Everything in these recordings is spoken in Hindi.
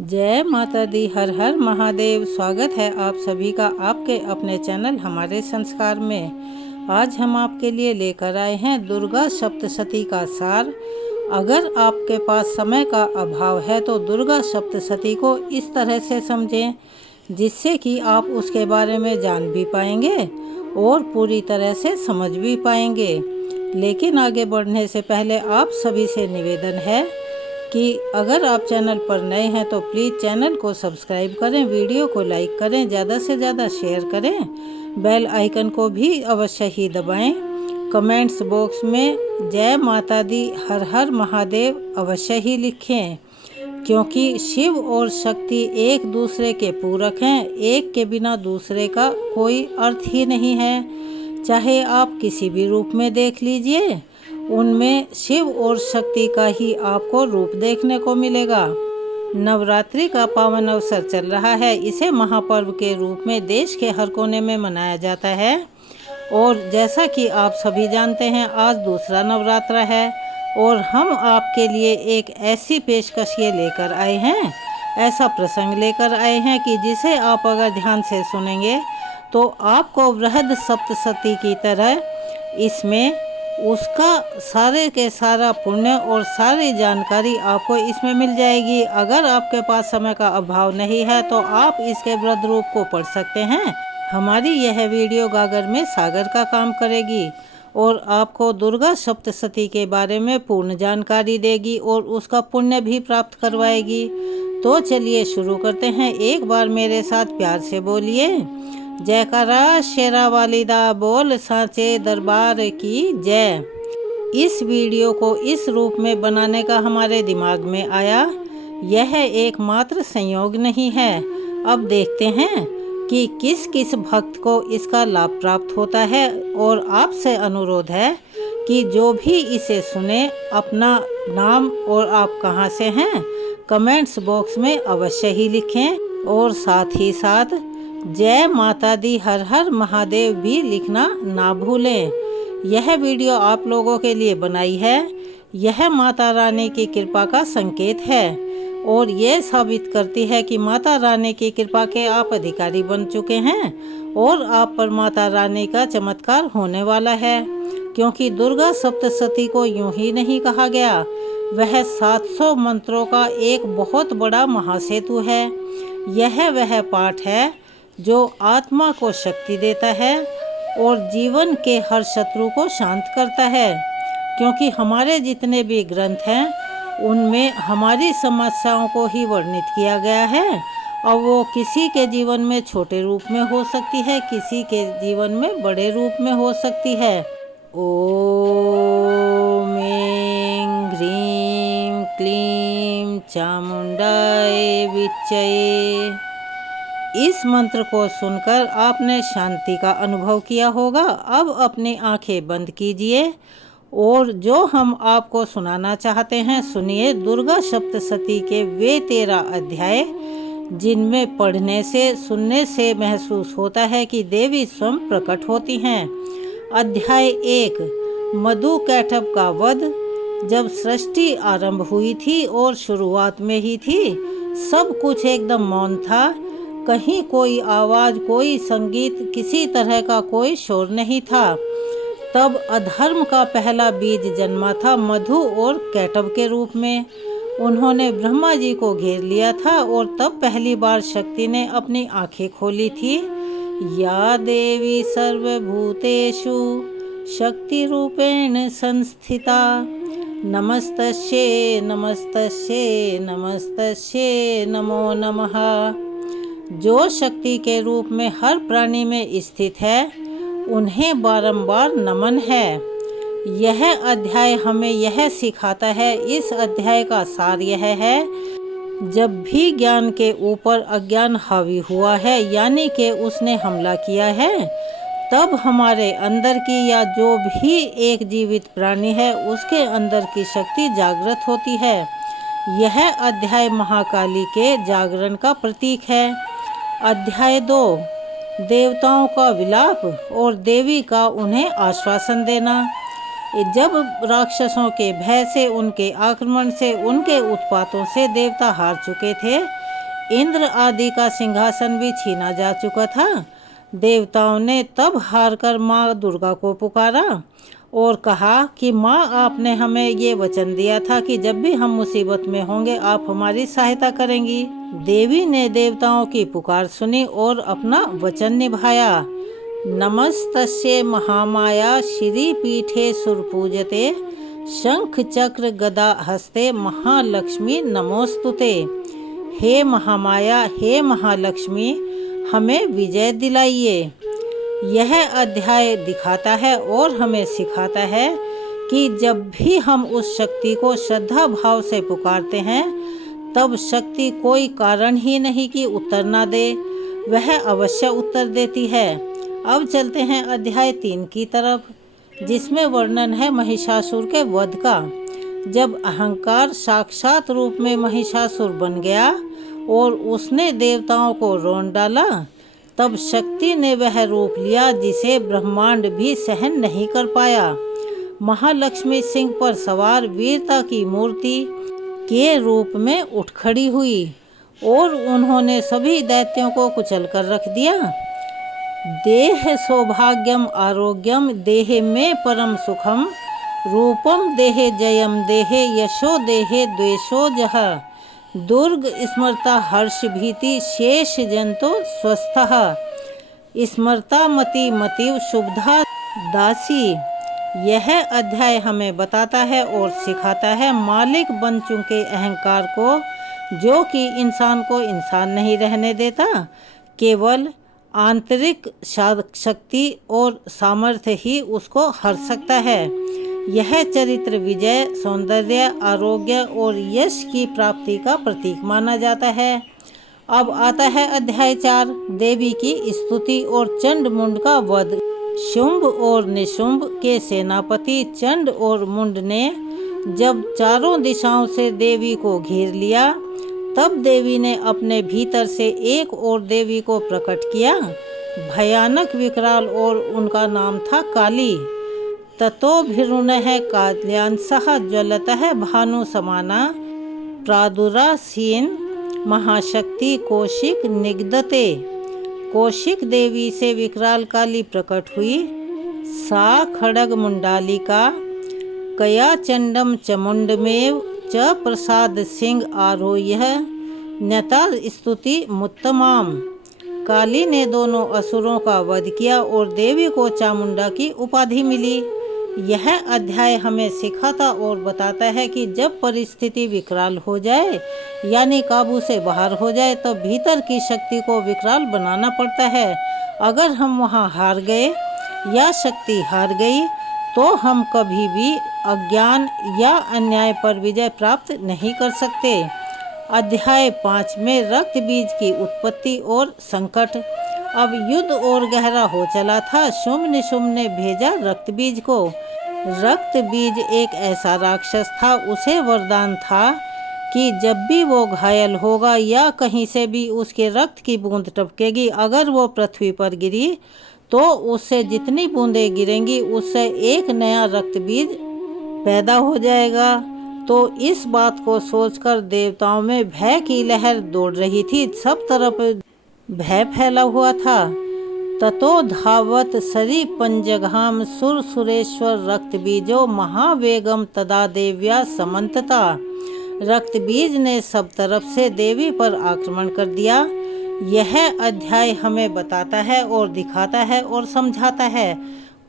जय माता दी। हर हर महादेव। स्वागत है आप सभी का आपके अपने चैनल हमारे संस्कार में। आज हम आपके लिए लेकर आए हैं दुर्गा सप्तशती का सार। अगर आपके पास समय का अभाव है तो दुर्गा सप्तशती को इस तरह से समझें जिससे कि आप उसके बारे में जान भी पाएंगे और पूरी तरह से समझ भी पाएंगे। लेकिन आगे बढ़ने से पहले आप सभी से निवेदन है कि अगर आप चैनल पर नए हैं तो प्लीज़ चैनल को सब्सक्राइब करें, वीडियो को लाइक करें, ज़्यादा से ज़्यादा शेयर करें, बेल आइकन को भी अवश्य ही दबाएं। कमेंट्स बॉक्स में जय माता दी हर हर महादेव अवश्य ही लिखें, क्योंकि शिव और शक्ति एक दूसरे के पूरक हैं। एक के बिना दूसरे का कोई अर्थ ही नहीं है। चाहे आप किसी भी रूप में देख लीजिए, उनमें शिव और शक्ति का ही आपको रूप देखने को मिलेगा। नवरात्रि का पावन अवसर चल रहा है। इसे महापर्व के रूप में देश के हर कोने में मनाया जाता है। और जैसा कि आप सभी जानते हैं, आज दूसरा नवरात्र है और हम आपके लिए एक ऐसी पेशकश ये लेकर आए हैं, ऐसा प्रसंग लेकर आए हैं कि जिसे आप अगर ध्यान से सुनेंगे तो आपको वृहद सप्तशती की तरह इसमें उसका सारे के सारा पुण्य और सारी जानकारी आपको इसमें मिल जाएगी। अगर आपके पास समय का अभाव नहीं है तो आप इसके वृहद रूप को पढ़ सकते हैं। हमारी यह वीडियो गागर में सागर का काम करेगी और आपको दुर्गा सप्तशती के बारे में पूर्ण जानकारी देगी और उसका पुण्य भी प्राप्त करवाएगी। तो चलिए शुरू करते हैं। एक बार मेरे साथ प्यार से बोलिए, जयकारा शेरा वालिदा बोल सांचे दरबार की जय। इस वीडियो को इस रूप में बनाने का हमारे दिमाग में आया, यह एकमात्र संयोग नहीं है। अब देखते हैं कि किस किस भक्त को इसका लाभ प्राप्त होता है। और आपसे अनुरोध है कि जो भी इसे सुने अपना नाम और आप कहाँ से हैं कमेंट्स बॉक्स में अवश्य ही लिखें और साथ ही साथ जय माता दी हर हर महादेव भी लिखना ना भूलें। यह वीडियो आप लोगों के लिए बनाई है। यह माता रानी की कृपा का संकेत है और ये साबित करती है कि माता रानी की कृपा के आप अधिकारी बन चुके हैं और आप पर माता रानी का चमत्कार होने वाला है। क्योंकि दुर्गा सप्तशती को यूं ही नहीं कहा गया, वह 700 मंत्रों का एक बहुत बड़ा महासेतु है। यह वह पाठ है जो आत्मा को शक्ति देता है और जीवन के हर शत्रु को शांत करता है। क्योंकि हमारे जितने भी ग्रंथ हैं उनमें हमारी समस्याओं को ही वर्णित किया गया है और वो किसी के जीवन में छोटे रूप में हो सकती है, किसी के जीवन में बड़े रूप में हो सकती है। ओम ऐं ह्रीं क्लीं चामुंडाय विच्चये। इस मंत्र को सुनकर आपने शांति का अनुभव किया होगा। अब अपनी आंखें बंद कीजिए और जो हम आपको सुनाना चाहते हैं सुनिए। दुर्गा सप्तशती के वे 13 अध्याय जिनमें पढ़ने से सुनने से महसूस होता है कि देवी स्वयं प्रकट होती हैं। अध्याय 1, मधु कैटभ का वध। जब सृष्टि आरंभ हुई थी और शुरुआत में ही थी, सब कुछ एकदम मौन था। कहीं कोई आवाज़, कोई संगीत, किसी तरह का कोई शोर नहीं था। तब अधर्म का पहला बीज जन्मा था मधु और कैटभ के रूप में। उन्होंने ब्रह्मा जी को घेर लिया था और तब पहली बार शक्ति ने अपनी आंखें खोली थी। या देवी सर्वभूतेषु शक्ति रूपेण संस्थिता, नमस्तस्यै नमस्तस्यै नमस्तस्यै नमो नमः। जो शक्ति के रूप में हर प्राणी में स्थित है उन्हें बारंबार नमन है। यह अध्याय हमें यह सिखाता है, इस अध्याय का सार यह है, जब भी ज्ञान के ऊपर अज्ञान हावी हुआ है यानी कि उसने हमला किया है, तब हमारे अंदर की या जो भी एक जीवित प्राणी है उसके अंदर की शक्ति जागृत होती है। यह अध्याय महाकाली के जागरण का प्रतीक है। अध्याय 2, देवताओं का विलाप और देवी का उन्हें आश्वासन देना। जब राक्षसों के भय से, उनके आक्रमण से, उनके उत्पातों से देवता हार चुके थे, इंद्र आदि का सिंहासन भी छीना जा चुका था। देवताओं ने तब हार कर माँ दुर्गा को पुकारा और कहा कि माँ, आपने हमें ये वचन दिया था कि जब भी हम मुसीबत में होंगे आप हमारी सहायता करेंगी। देवी ने देवताओं की पुकार सुनी और अपना वचन निभाया। नमस्तस्ये महामाया श्री पीठे सुरपूजते शंख चक्र गदा हस्ते महालक्ष्मी नमोस्तुते। हे महामाया, हे महालक्ष्मी, हमें विजय दिलाइए। यह अध्याय दिखाता है और हमें सिखाता है कि जब भी हम उस शक्ति को श्रद्धा भाव से पुकारते हैं तब शक्ति कोई कारण ही नहीं कि उत्तर ना दे, वह अवश्य उत्तर देती है। अब चलते हैं अध्याय 3 की तरफ, जिसमें वर्णन है महिषासुर के वध का। जब अहंकार साक्षात रूप में महिषासुर बन गया और उसने देवताओं को रोन डाला, तब शक्ति ने वह रूप लिया जिसे ब्रह्मांड भी सहन नहीं कर पाया। महालक्ष्मी सिंह पर सवार वीरता की मूर्ति के रूप में उठ खड़ी हुई और उन्होंने सभी दैत्यों को कुचल कर रख दिया। देह सौभाग्यम आरोग्यम देहे में परम सुखम रूपम देहे जयम देहे यशो देहे द्वेषो जह दुर्ग स्मरता हर्ष भीति शेष जंतो स्वस्थः स्मरता मति मतिव शुभधा दासी। यह अध्याय हमें बताता है और सिखाता है मालिक बन चुके अहंकार को, जो कि इंसान को इंसान नहीं रहने देता। केवल आंतरिक शक्ति और सामर्थ्य ही उसको हर सकता है। यह चरित्र विजय, सौंदर्य, आरोग्य और यश की प्राप्ति का प्रतीक माना जाता है। अब आता है अध्याय 4, देवी की स्तुति और चंड मुंड का वध। शुंभ और निशुंभ के सेनापति चंड और मुंड ने जब चारों दिशाओं से देवी को घेर लिया, तब देवी ने अपने भीतर से एक और देवी को प्रकट किया, भयानक विकराल, और उनका नाम था काली। ततो भिरुनः काल्यांसः ज्वलतः भानु समाना प्रादुरासीन महाशक्ति कौशिक निगदते। कौशिक देवी से विकराल काली प्रकट हुई। सा खड्ग मुंडालिका कया चंडम चमुंडमेव च प्रसाद सिंह आरोह्य न्यता स्तुति मुत्तमाम। काली ने दोनों असुरों का वध किया और देवी को चामुंडा की उपाधि मिली। यह अध्याय हमें सिखाता और बताता है कि जब परिस्थिति विकराल हो जाए यानी काबू से बाहर हो जाए, तब भीतर की शक्ति को विकराल बनाना पड़ता है। अगर हम वहां हार गए या शक्ति हार गई तो हम कभी भी अज्ञान या अन्याय पर विजय प्राप्त नहीं कर सकते। अध्याय 5 में रक्त बीज की उत्पत्ति और संकट। अब युद्ध और गहरा हो चला था। शुंभ निशुंभ ने भेजा रक्त बीज को। रक्त बीज एक ऐसा राक्षस था, उसे वरदान था कि जब भी वो घायल होगा या कहीं से भी उसके रक्त की बूंद टपकेगी, अगर वो पृथ्वी पर गिरी तो उससे जितनी बूंदें गिरेंगी उससे एक नया रक्त बीज पैदा हो जाएगा। तो इस बात को सोचकर देवताओं में भय की लहर दौड़ रही थी। सब तरफ भय फैला हुआ था। ततो धावत सरी पंजघाम सुर सुरेश्वर रक्त बीजो महावेगम तदा देव्या समन्तता। रक्त बीज ने सब तरफ से देवी पर आक्रमण कर दिया। यह अध्याय हमें बताता है और दिखाता है और समझाता है।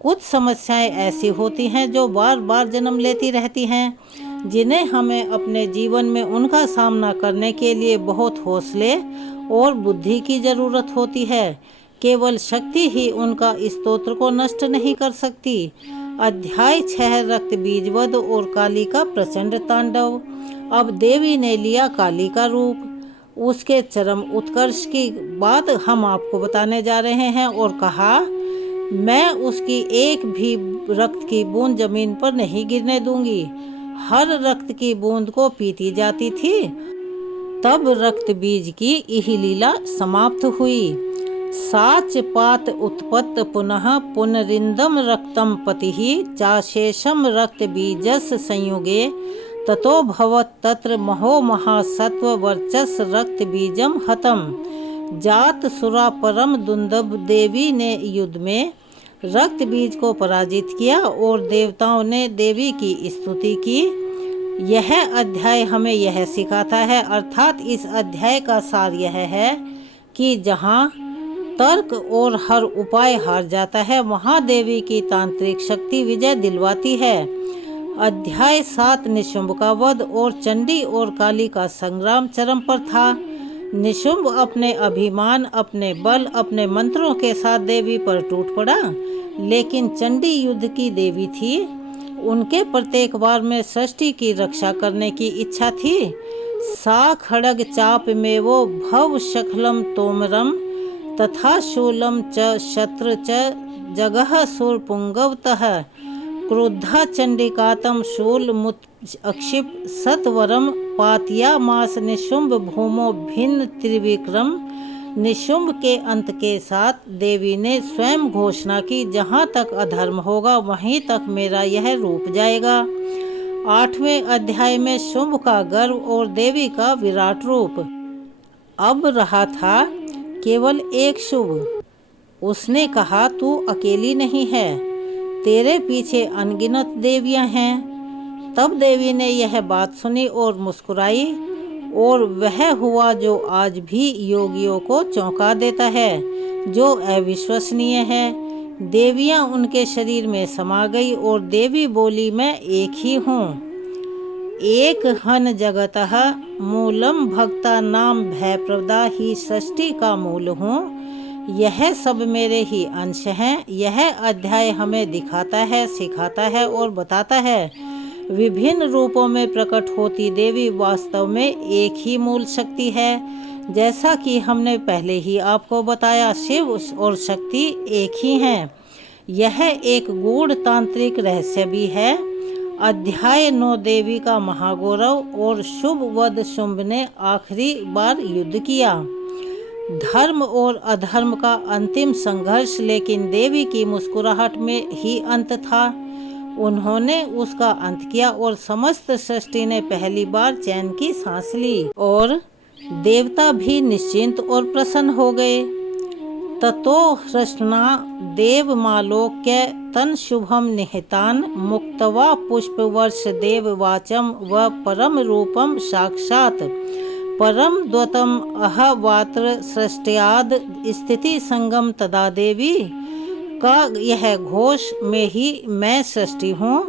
कुछ समस्याएं ऐसी होती हैं जो बार बार जन्म लेती रहती हैं, जिन्हें हमें अपने जीवन में उनका सामना करने के लिए बहुत हौसले और बुद्धि की ज़रूरत होती है। केवल शक्ति ही उनका स्तोत्र को नष्ट नहीं कर सकती। अध्याय 6 रक्त बीजवध और काली का प्रचंड तांडव। अब देवी ने लिया काली का रूप। उसके चरम उत्कर्ष की बात हम आपको बताने जा रहे हैं और कहा, मैं उसकी एक भी रक्त की बूंद जमीन पर नहीं गिरने दूंगी। हर रक्त की बूंद को पीती जाती थी। तब रक्त बीज की यह लीला समाप्त हुई। साच पात उत्पत्त पुनः पुनरिंदम रक्तम पतिः चाशेषम रक्त बीजस संयुगे ततो भवत तत्र महो महासत्व वर्चस रक्त बीजम हतम। जात सुरा परम दुंदभ देवी ने युद्ध में रक्त बीज को पराजित किया और देवताओं ने देवी की स्तुति की। यह अध्याय हमें यह सिखाता है, अर्थात इस अध्याय का सार यह है कि जहाँ तर्क और हर उपाय हार जाता है, वहाँ देवी की तांत्रिक शक्ति विजय दिलवाती है। अध्याय 7 निशुंभ का वध और चंडी और काली का संग्राम चरम पर था। निशुंभ अपने अभिमान, अपने बल, अपने मंत्रों के साथ देवी पर टूट पड़ा, लेकिन चंडी युद्ध की देवी थी। उनके प्रत्येक वार में सृष्टि की रक्षा करने की इच्छा थी। सा खड़ग चाप में वो भव शखलम तोमरम तथा शूलम च शत्र च जगह सुर पुंगवतः क्रुद्धा चंडिकातम शूल मुत अक्षिप सतवरम पातिया मास निशुंभ भूमो भिन्न त्रिविक्रम। निशुंभ के अंत के साथ देवी ने स्वयं घोषणा की, जहाँ तक अधर्म होगा वहीं तक मेरा यह रूप जाएगा। 8वें अध्याय में शुंभ का गर्व और देवी का विराट रूप। अब रहा था केवल एक शुभ। उसने कहा, तू अकेली नहीं है, तेरे पीछे अनगिनत देवियां हैं। तब देवी ने यह बात सुनी और मुस्कुराई, और वह हुआ जो आज भी योगियों को चौंका देता है, जो अविश्वसनीय है। देवियां उनके शरीर में समा गई और देवी बोली, मैं एक ही हूँ। एक हन जगतः मूलम भक्ता नाम भयप्रदा ही सृष्टि का मूल हूँ। यह सब मेरे ही अंश हैं। यह अध्याय हमें दिखाता है, सिखाता है और बताता है, विभिन्न रूपों में प्रकट होती देवी वास्तव में एक ही मूल शक्ति है। जैसा कि हमने पहले ही आपको बताया, शिव और शक्ति एक ही हैं। यह एक गूढ़ तांत्रिक रहस्य भी है। अध्याय 9 देवी का महागौरव और शुभ वध। शुंभ ने आखिरी बार युद्ध किया, धर्म और अधर्म का अंतिम संघर्ष, लेकिन देवी की मुस्कुराहट में ही अंत था। उन्होंने उसका अंत किया और समस्त सृष्टि ने पहली बार चैन की सांस ली और देवता भी निश्चिंत और प्रसन्न हो गए। ततो हृष्णा देवमालोक्य तन शुभम निहितान मुक्तवा पुष्पवर्ष देववाचम व परम रूपम साक्षात परम द्वतम अहवात्र सृष्टयाद स्थिति संगम तदा देवी का यह घोष, में ही मैं सृष्टि हूँ,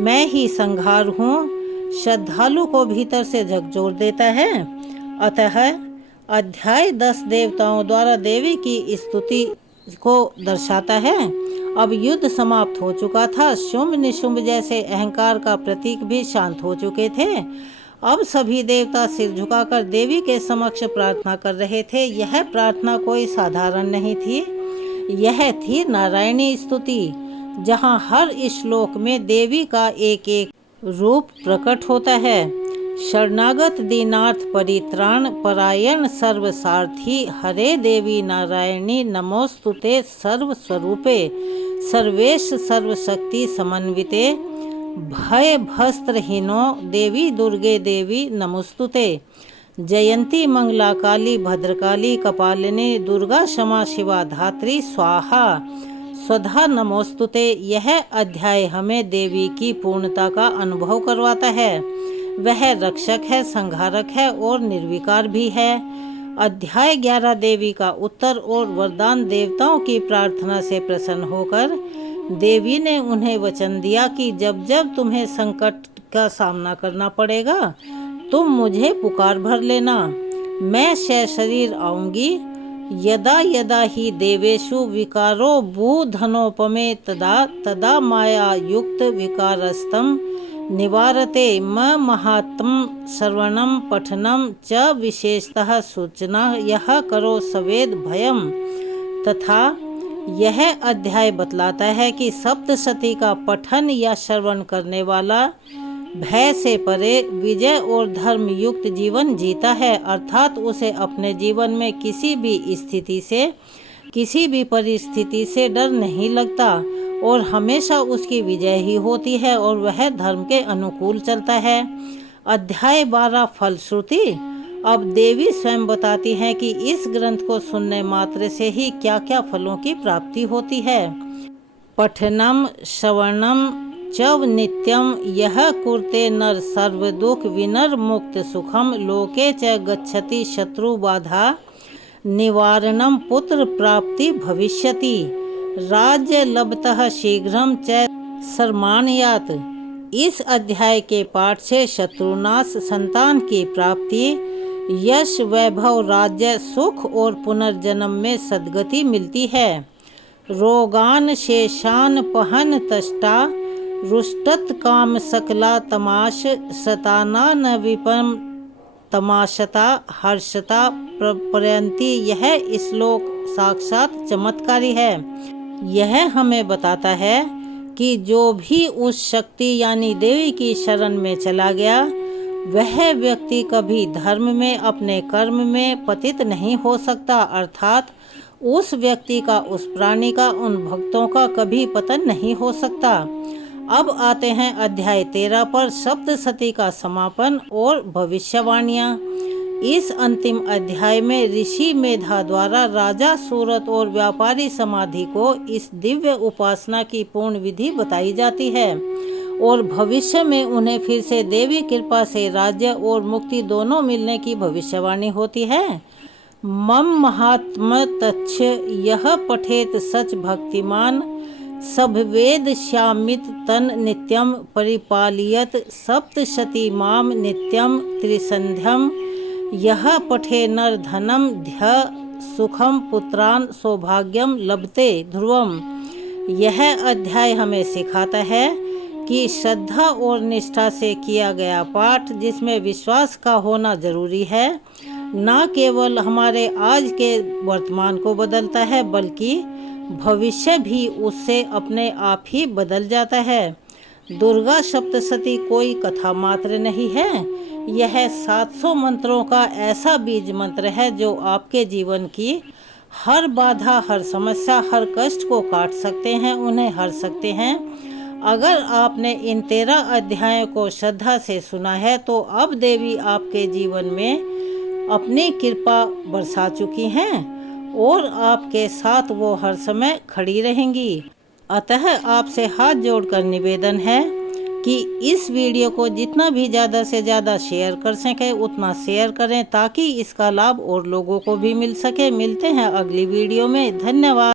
मैं ही संहार हूँ, श्रद्धालु को भीतर से झकझोर देता है। अतः अध्याय 10 देवताओं द्वारा देवी की स्तुति को दर्शाता है। अब युद्ध समाप्त हो चुका था। शुंभ निशुंभ जैसे अहंकार का प्रतीक भी शांत हो चुके थे। अब सभी देवता सिर झुकाकर देवी के समक्ष प्रार्थना कर रहे थे। यह प्रार्थना कोई साधारण नहीं थी, यह थी नारायणी स्तुति, जहाँ हर श्लोक में देवी का एक एक रूप प्रकट होता है। शरणागत दीनार्थ परित्राण परायण सर्वसारथी हरे देवी नारायणी नमोस्तुते सर्वस्वरूपे सर्वेश सर्वशक्ति समन्विते भय भस्त्रहीनो देवी दुर्गे देवी नमोस्तुते। जयंती मंगला काली भद्रकाली कपालिनी दुर्गा क्षमा शिवा धात्री स्वाहा स्वधा नमोस्तुते। यह अध्याय हमें देवी की पूर्णता का अनुभव करवाता है। वह रक्षक है, संहारक है और निर्विकार भी है। अध्याय 11 देवी का उत्तर और वरदान। देवताओं की प्रार्थना से प्रसन्न होकर देवी ने उन्हें वचन दिया कि जब जब तुम्हें संकट का सामना करना पड़ेगा, तुम मुझे पुकार भर लेना, मैं शरीर आऊंगी। यदा यदा ही देवेषु विकारो भूधनोपमे तदा तदा माया युक्त विकारस्तम निवारते महात्म श्रवणम पठनम च विशेषतः सूचना यह करो सवेद भयम। तथा यह अध्याय बतलाता है कि सप्तशती का पठन या श्रवण करने वाला भय से परे विजय और धर्म युक्त जीवन जीता है, अर्थात उसे अपने जीवन में किसी भी स्थिति से, किसी भी परिस्थिति से डर नहीं लगता और हमेशा उसकी विजय ही होती है और वह धर्म के अनुकूल चलता है। अध्याय 12 फलश्रुति। अब देवी स्वयं बताती हैं कि इस ग्रंथ को सुनने मात्र से ही क्या क्या फलों की प्राप्ति होती है। पठनम श्रवणम च नित्यम यह कुरुते नर सर्वदुख विनर्मुक्त सुखम लोके च गच्छति शत्रु बाधा निवारणम पुत्र प्राप्ति भविष्यति राज्य लभतः शीघ्रम च सर्माणयात। इस अध्याय के पाठ से शत्रुनाश, संतान की प्राप्ति, यश, वैभव, राज्य, सुख और पुनर्जन्म में सद्गति मिलती है। रोगान शेषान पहन तष्टा रुष्टत काम सकला तमाश सताना न विपम तमाशता हर्षता प्रयंती। यह श्लोक साक्षात चमत्कारी है। यह हमें बताता है कि जो भी उस शक्ति यानी देवी की शरण में चला गया वह व्यक्ति कभी धर्म में, अपने कर्म में पतित नहीं हो सकता, अर्थात उस व्यक्ति का, उस प्राणी का, उन भक्तों का कभी पतन नहीं हो सकता। अब आते हैं अध्याय 13 पर, सप्तशती का समापन और भविष्यवाणियाँ। इस अंतिम अध्याय में ऋषि मेधा द्वारा राजा सूरत और व्यापारी समाधि को इस दिव्य उपासना की पूर्ण विधि बताई जाती है और भविष्य में उन्हें फिर से देवी कृपा से राज्य और मुक्ति दोनों मिलने की भविष्यवाणी होती है। मम महात्म तच्छ यह पठेत सच भक्तिमान सब वेद श्यामित तन नित्यम परिपालियत सप्तशती माम नित्यम त्रिसंध्यम यह पठे नर धनम ध्य सुखम पुत्रान सौभाग्यम लभते ध्रुवम। यह अध्याय हमें सिखाता है कि श्रद्धा और निष्ठा से किया गया पाठ, जिसमें विश्वास का होना जरूरी है, न केवल हमारे आज के वर्तमान को बदलता है बल्कि भविष्य भी उससे अपने आप ही बदल जाता है। दुर्गा सप्तशती कोई कथा मात्र नहीं है, यह 700 मंत्रों का ऐसा बीज मंत्र है जो आपके जीवन की हर बाधा, हर समस्या, हर कष्ट को काट सकते हैं, उन्हें हर सकते हैं। अगर आपने इन 13 अध्यायों को श्रद्धा से सुना है तो अब देवी आपके जीवन में अपनी कृपा बरसा चुकी हैं और आपके साथ वो हर समय खड़ी रहेंगी। अतः आपसे हाथ जोड़कर निवेदन है कि इस वीडियो को जितना भी ज़्यादा से ज़्यादा शेयर कर सकें उतना शेयर करें ताकि इसका लाभ और लोगों को भी मिल सके। मिलते हैं अगली वीडियो में। धन्यवाद।